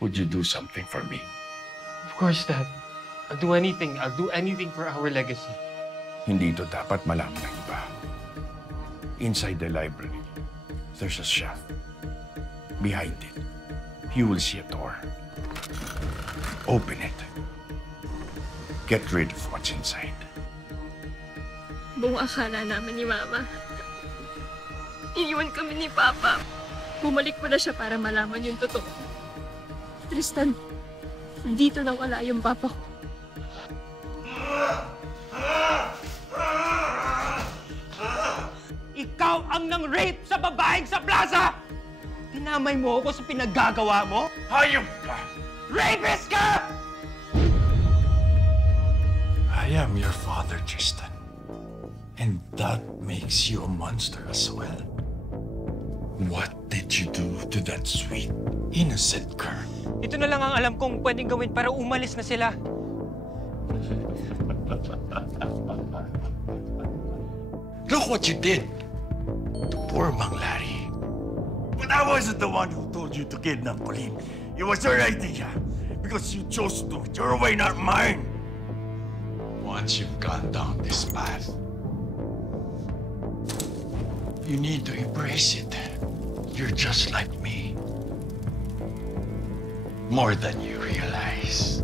Would you do something for me? Of course, Dad. I'll do anything. I'll do anything for our legacy. Hindi ito dapat malaman ng iba. Inside the library, there's a shelf. Behind it, you will see a door. Open it. Get rid of what's inside. Buong akala namin ni Mama. Iniwan kami ni Papa. Bumalik pa na siya para malaman yung totoo. Tristan, dito na wala yung Papa ko. Ikaw ang nang-rape sa babaeng sa plaza! Tinamay mo ako sa pinaggagawa mo? Hayop ka! Rapist ka! I am your father, Tristan. And that makes you a monster as well. What did you do to that sweet, innocent girl? Ito na lang ang alam kong pwedeng gawin para umalis na sila. Look what you did to poor Mang Larry. But I wasn't the one who told you to kidnap Pauline. It was your idea. Because you chose to. Your way, not mine. Once you've gone down this path, you need to embrace it. You're just like me. More than you realize.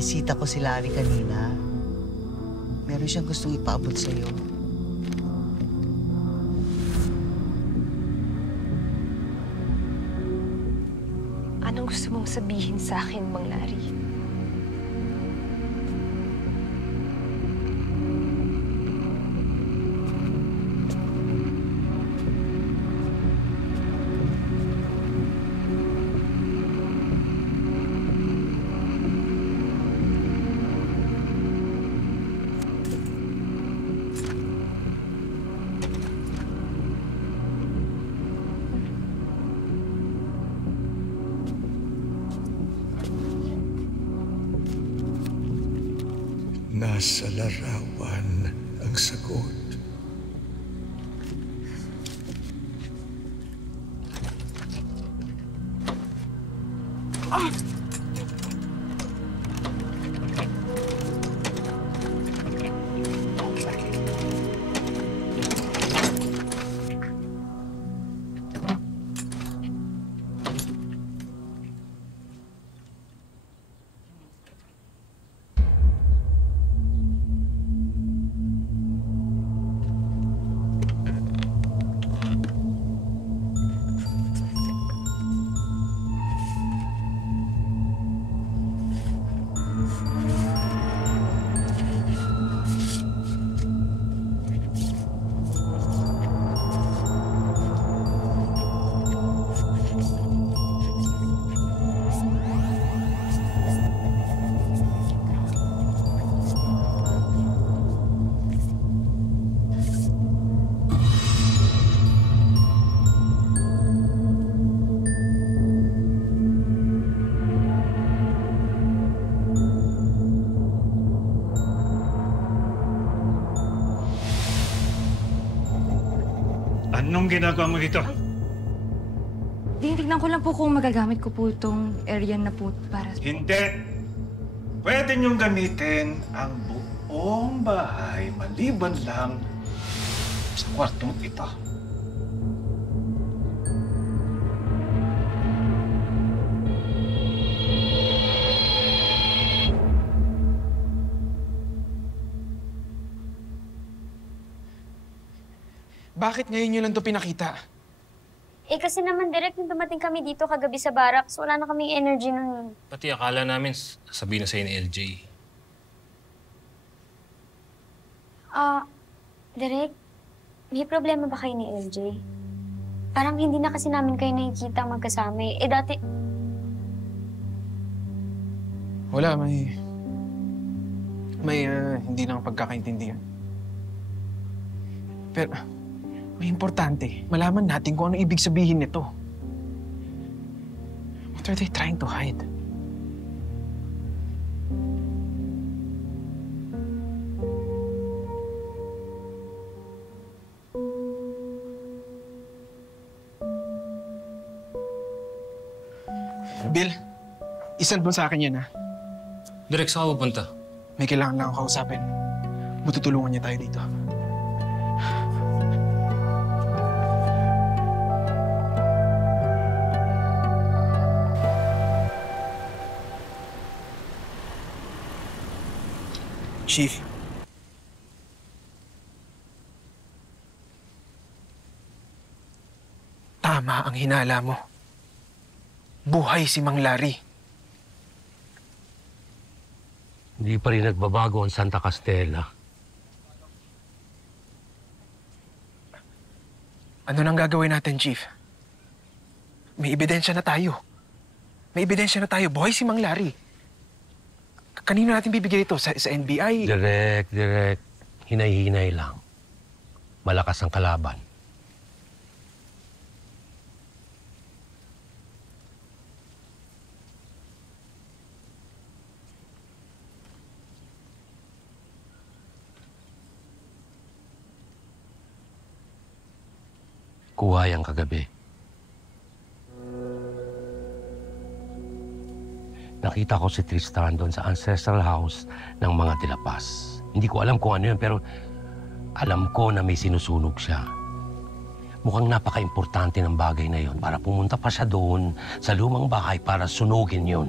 Binisita ko si Larry kanina. Meron siyang gustong ipaabot sa'yo. Anong gusto mong sabihin sa akin, Mang Larry? Nasa larawan ang sagot. Anong ginagawa mo dito? Tingnan ko lang po kung magagamit ko po itong area na po para... Hindi! Pwede niyong gamitin ang buong bahay maliban lang sa kwartong ito. Bakit ngayon nyo lang to pinakita? Eh kasi naman direct nung dumating kami dito kagabi sa barracks, wala na kaming energy nun. Pati akala namin sabihin na sa'yo ni LJ. Direk, may problema ba kayo ni LJ? Parang hindi na kasi namin kayo nakikita magkasama eh. Eh dati... Wala, may hindi lang pagkakaintindihan. Pero, may importante. Malaman natin kung ano ibig sabihin nito. What are they trying to hide? Bill, isend mo sa akin yan, ha? Direk, saan ka pupunta? May kailangan lang ako kausapin. Matutulungan niya tayo dito. Chief. Tama ang hinala mo. Buhay si Mang Larry. Hindi pa rin nagbabago ang Santa Castella. Ano nang gagawin natin, Chief? May ebidensya na tayo. May ebidensya na tayo. Buhay si Mang Larry. Kanino natin bibigay ito? Sa NBI? Direk. Hinay-hinay lang. Malakas ang kalaban. Kuha yan kagabi. Nakita ko si Tristan doon sa ancestral house ng mga Dilapas. Hindi ko alam kung ano yun, pero alam ko na may sinusunog siya. Mukhang napaka-importante ng bagay na yun para pumunta pa siya doon sa lumang bahay para sunugin yun.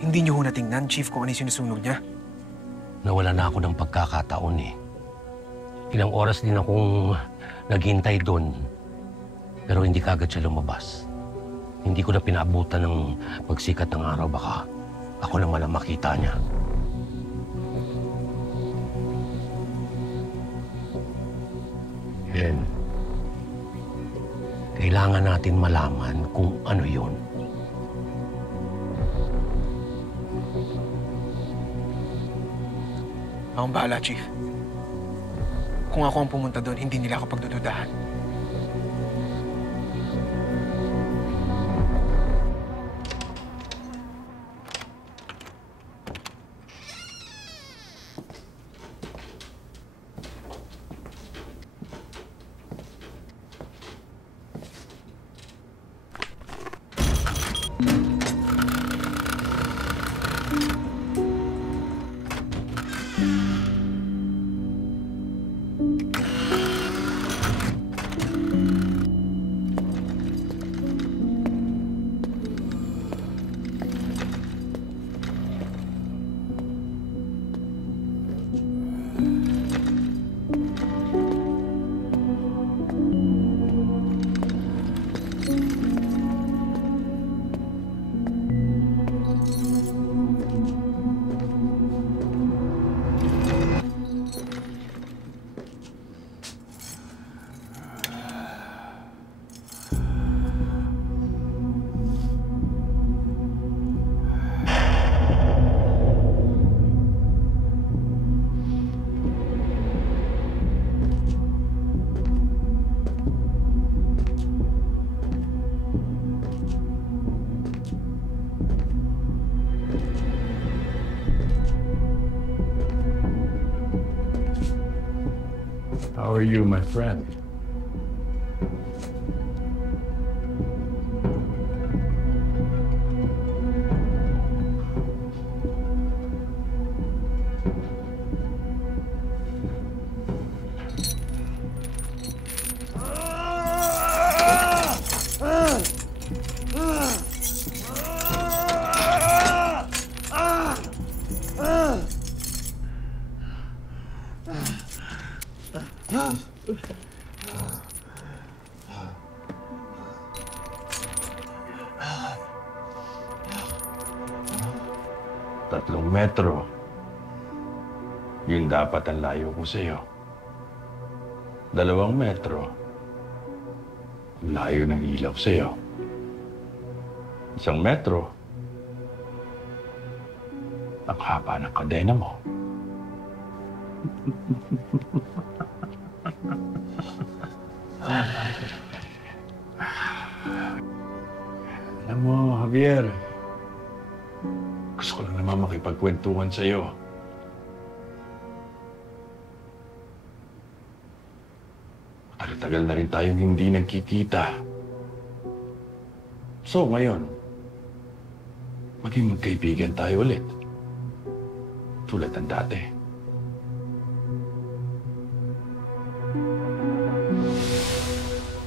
Hindi niyo ho natingnan, Chief, kung ano yung sinusunog niya? Nawala na ako ng pagkakataon eh. Ilang oras din akong naghintay doon. Pero hindi kagad siya lumabas. Hindi ko na pinaabutan ng pagsikat ng araw. Baka ako naman ang makita niya. Then, kailangan natin malaman kung ano yun. Akong bahala, Chief. Kung ako ang pumunta doon, hindi nila ako pagdududahan. How are you, my friend? Tatlong metro. Yun dapat ang layo ko sa'yo. 2 metro. Ang layo ng ilaw sa'yo. 1 metro. Ang haba ng kadena mo. Alam mo, Javier, gusto ko lang naman makipagkwentuhan sa'yo. Tagal na rin tayong hindi nagkikita. So, ngayon, maging magkaibigan tayo ulit. Tulad ng dati.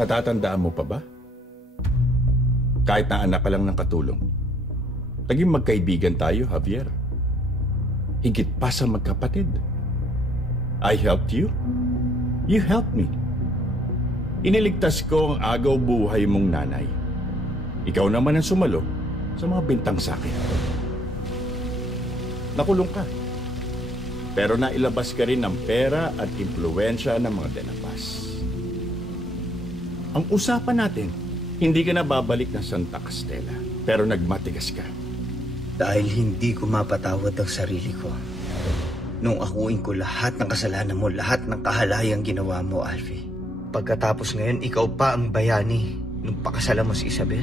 Natatandaan mo pa ba? Kahit na anak ka lang ng katulong. Naging magkaibigan tayo, Javier. Higit pa sa magkapatid. I helped you. You helped me. Iniligtas ko ang agaw buhay mong nanay. Ikaw naman ang sumalo sa mga bintang sakit. Nakulong ka. Pero nailabas ka rin ng pera at impluwensya ng mga dinapas. Ang usapan natin, hindi ka na babalik ng Santa Castela, pero nagmatigas ka. Dahil hindi ko mapatawad ang sarili ko. Nung akuin ko lahat ng kasalanan mo, lahat ng kahalayang ginawa mo, Alfie. Pagkatapos ngayon, ikaw pa ang bayani nung pakasalan mo si Isabel.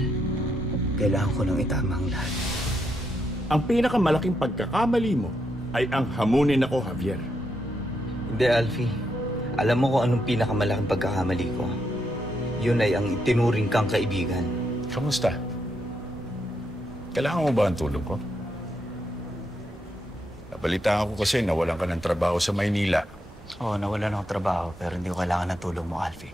Kailangan ko nang itama ang lahat. Ang pinakamalaking pagkakamali mo ay ang hamunin ako, Javier. Hindi, Alfie. Alam mo kung anong pinakamalaking pagkakamali ko. Yun ay ang itinuring kang kaibigan. Kamusta? Kailangan mo ba ang tulong ko? Nabalitaan ko kasi nawalan ka ng trabaho sa Maynila. Oo, nawalan ako trabaho pero hindi ko kailangan ng tulong mo, Alfie.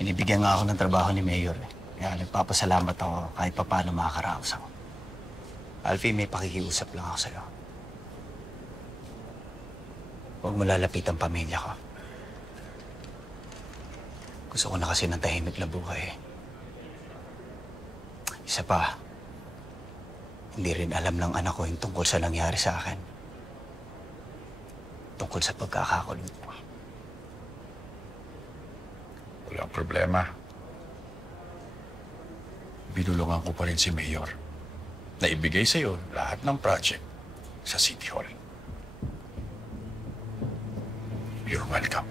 Inibigyan nga ako ng trabaho ni Mayor. Kaya nagpapasalamat ako kahit pa paano makakaraos ako. Alfie, may pakikiusap lang ako sa'yo. Huwag mo lalapit ang pamilya ko. Gusto ko na kasi ng tahimik na buhay. Isa pa, hindi rin alam ng anak ko yung tungkol sa nangyari sa akin. Tungkol sa pagkakakulong ko. Walang problema. Binulungan ko pa rin si Mayor na ibigay sa'yo lahat ng project sa City Hall. You're welcome.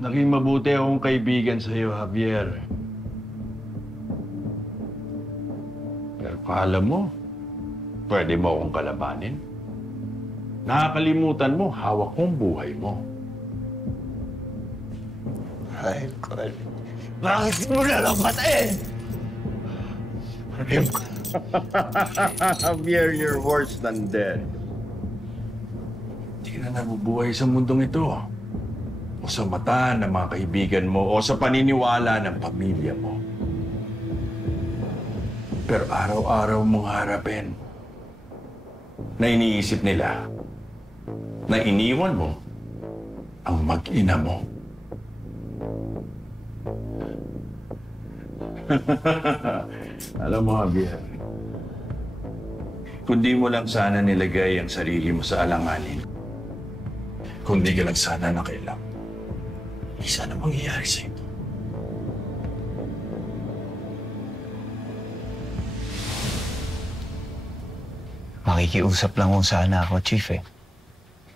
Naging mabuti akong kaibigan sa'yo, Javier. Pero alam mo, pwede mo akong kalabanin. Nakakalimutan mo, hawak kong buhay mo. Ay, God. Bakit mo na lang patayin? Javier, you're worse than dead. Hindi ka na nabubuhay sa mundong ito. O sa mata ng mga kaibigan mo, o sa paniniwala ng pamilya mo. Pero araw-araw mong harapin na iniisip nila na iniwan mo ang mag-ina mo. Alam mo, Javier, kundi mo lang sana nilagay ang sarili mo sa alanganin. Kundi ka lang sana nakailang. Hindi sana mangyayari sa'yo. Makikiusap lang kung sana ako, Chief, eh.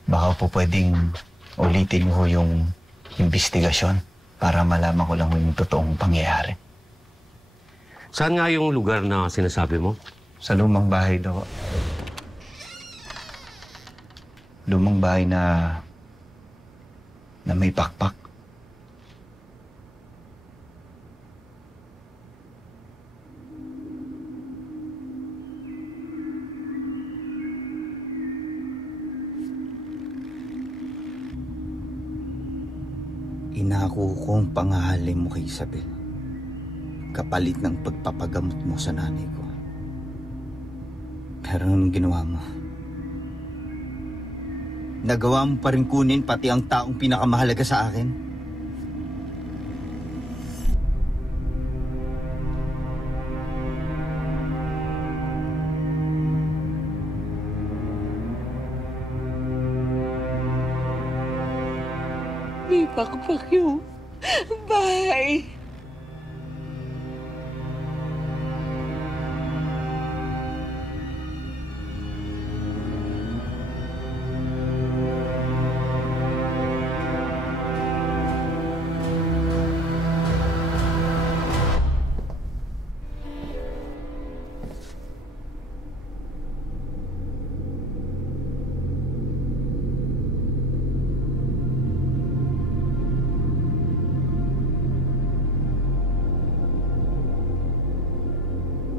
Baka po pwedeng ulitin mo yung investigasyon para malaman ko lang yung totoong pangyayari. Saan nga yung lugar na sinasabi mo? Sa lumang bahay daw. Lumang bahay na may pakpak. Inako kong pangahalin mo kay Isabel. Kapalit ng pagpapagamot mo sa nanay ko. Pero anong ginawa mo? Nagawa mo pa rin kunin pati ang taong pinakamahalaga sa akin? May pakpak yung bahay.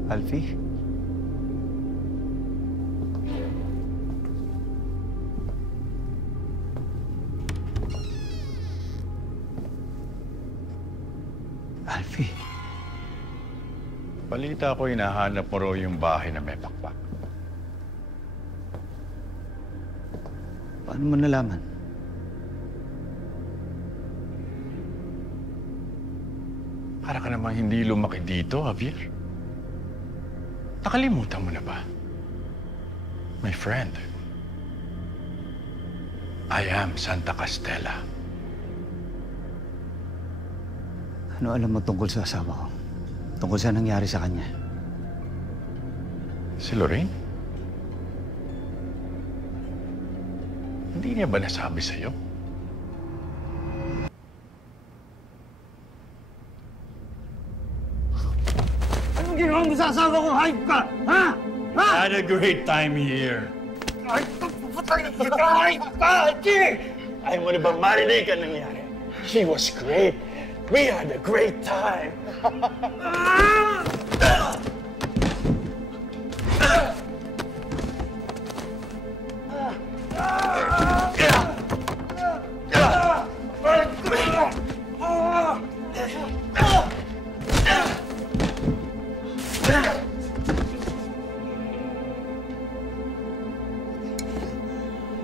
Alfie? Alfie? Balita ko, hinahanap mo raw yung bahay na may pakpak. Paano mo nalaman? Para ka namang hindi lumaki dito, Javier. Nakalimutan mo na ba? My friend, I am Santa Castella. Ano alam mo tungkol sa asawa ko? Tungkol sa nangyari sa kanya? Si Lorraine? Hindi niya ba nasabi sa'yo? Anong ginawa mo sa asawa ko? Hype ka! Ha? Ha? I had a great time here. Ay, papatay kita! Hype ka! Ay mo na ba marinig ang nangyari? She was great. We had a great time.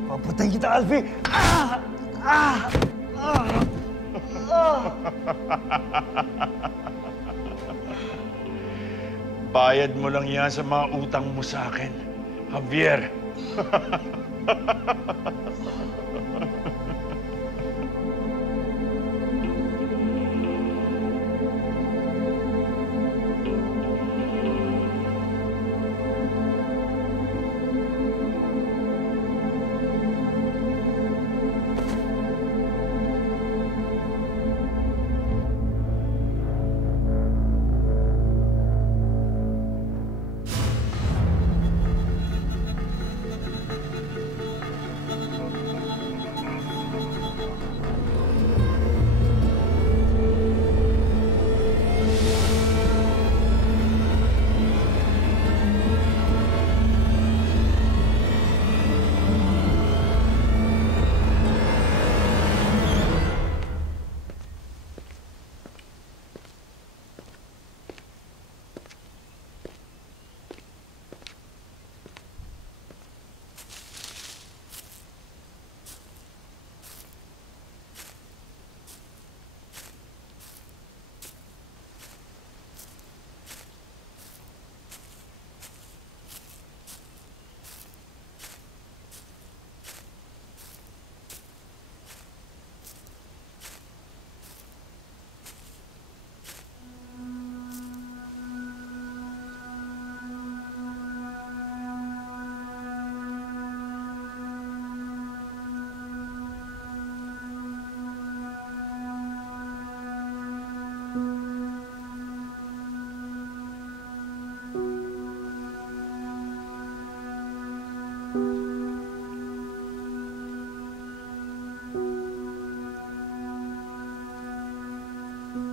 Papatay kita, Alfie! Bayad mo lang yan sa mga utang mo sa akin, Javier.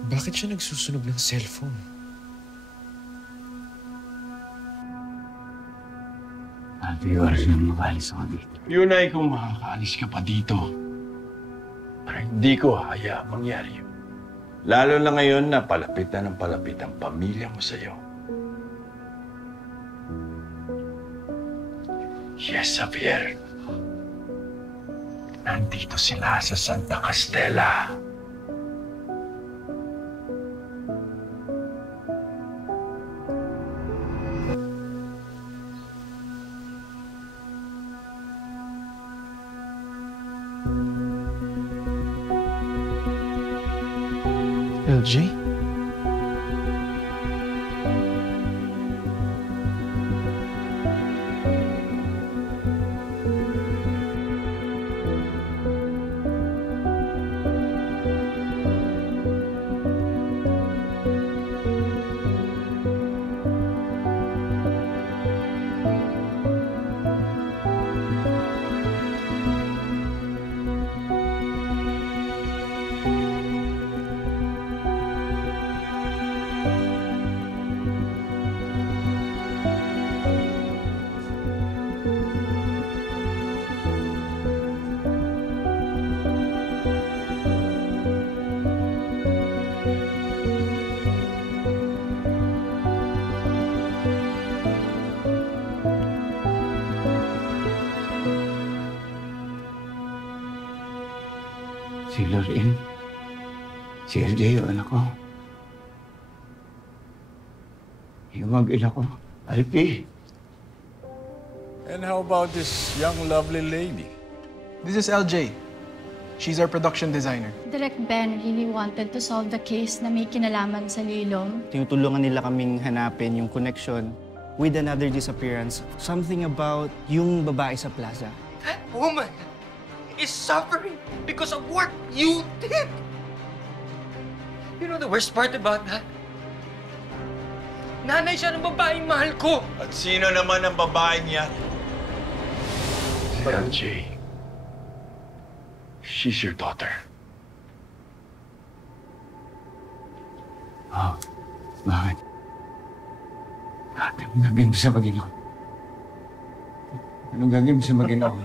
Bakit siya nagsusunog ng cellphone? Alfie, oras na makalis ako dito. Yun ay kung makakaalis ka pa dito. Pero hindi ko hayaang mangyari yun. Lalo na ngayon na palapit na ng palapit ang pamilya mo sa'yo. Yes, Javier. Nandito sila sa Santa Castella. LJ? Si Lorraine. Si LJ, yung anak ko. Yung mag-ina ko. Alfie. And how about this young, lovely lady? This is LJ. She's our production designer. Direct Ben really wanted to solve the case na may kinalaman sa Lilong. Tinutulungan nila kaming hanapin yung connection with another disappearance. Something about yung babae sa plaza. That woman is suffering because of what you did. You know the worst part about that? Nanay siya ng babaeng mahal ko. At sino naman ang babaeng yan? Si LJ. She's your daughter. Oh, bakit? Anong gagawin mo sa Panginoon? Anong gagawin mo sa Panginoon?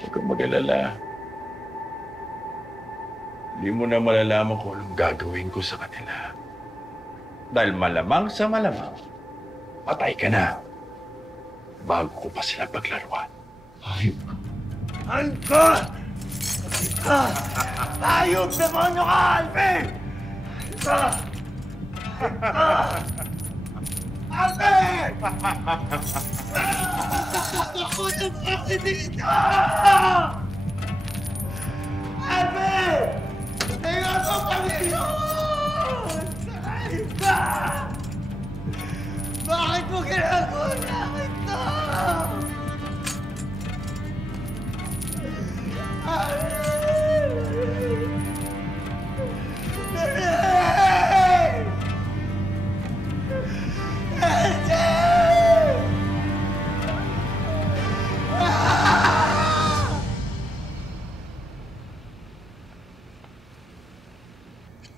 Huwag kang mag-alala. Hindi mo na malalaman kung anong gagawin ko sa kanila. Dahil malamang sa malamang, patay ka na bago ko pa sila paglaruan. Ay, Alka! Ayop! Demonyo ka, Alfie! Alfie! Ako na kasi dito! Alfie! Tingnan mo, Panginoon! Saan ka? Bakit mo ginagawa namin ito?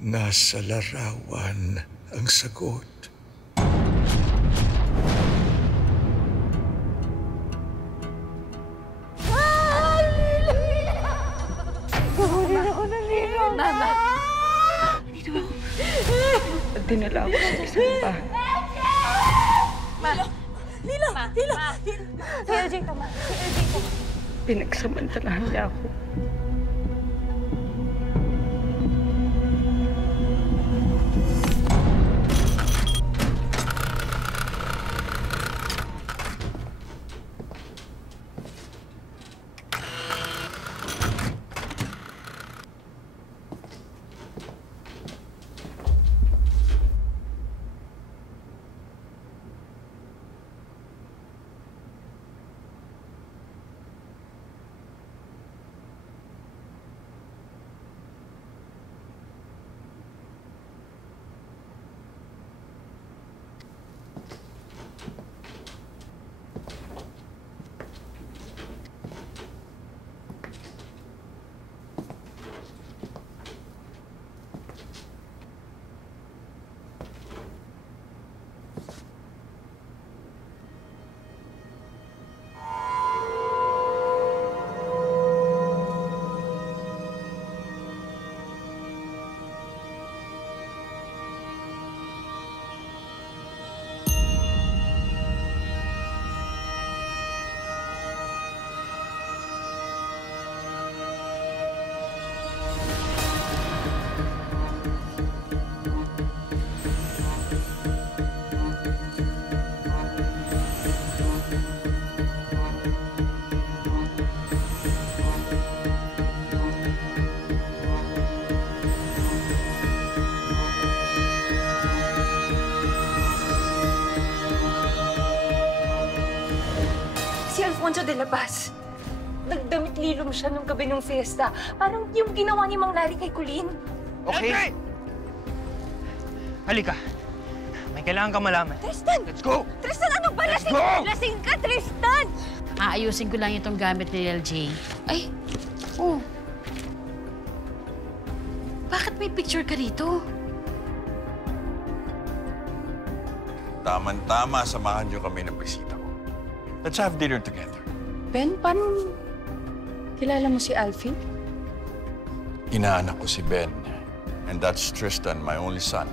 Nasa larawan ang sagot. Kukunin ako ng Lilo. Mama! Dinala ako sa isang bahay. Lilo! Lilo! Si LJ tama. Si LJ tama. Pinagsamantalahan niya ako. Alfonso de la Paz. Nagdamit lilom siya nung gabi ng fiesta. Parang yung ginawa ni Mang Larry kay Colleen. Okay? Halika. May kailangan ka malaman. Tristan! Let's go! Tristan, ano ba? Let's Lasing, go! lasing ka, Tristan! Aayusin ko lang itong gamit ni LJ. Ay, oh. Bakit may picture ka rito? Tama-tama, samahan niyo kami ng bisita ko. Let's have dinner together. Ben, paano kilala mo si Alfie? Inaanak ko si Ben. And that's Tristan, my only son.